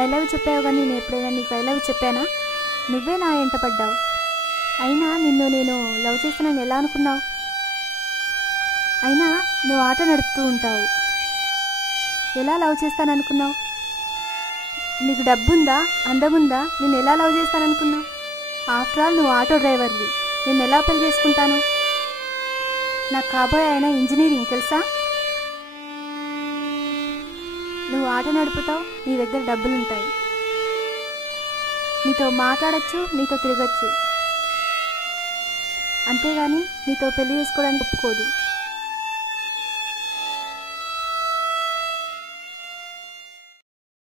I love చెప్పావు కానీ నేను ఎప్పుడైనా నీకు ఐ లవ్ చెప్పానా? నువ్వే నా వెంట పడ్డావు. అయినా నిన్ను నేను లవ్ చేస్తానని ఎలా అనుకున్నావు? అయినా నువ్వు ఆటో నడుపుతూ ఉంటావు, ఎలా లవ్ చేస్తాననుకున్నావు? నీకు డబ్బుందా, అందముందా, నేను ఎలా లవ్ చేస్తాననుకున్నావు? ఆఫ్టర్ ఆల్ నువ్వు ఆటో డ్రైవర్వి, నేను ఎలా పెళ్లి చేసుకుంటాను? నాకు కాబోయే ఆయన ఇంజనీరింగ్ తెలుసా? నువ్వు ఆటో నడుపుతావు, నీ దగ్గర డబ్బులుంటాయి, నీతో మాట్లాడచ్చు, నీతో తిరగచ్చు, అంతేగాని నీతో పెళ్లి చేసుకోవడానికి ఒప్పుకోదు.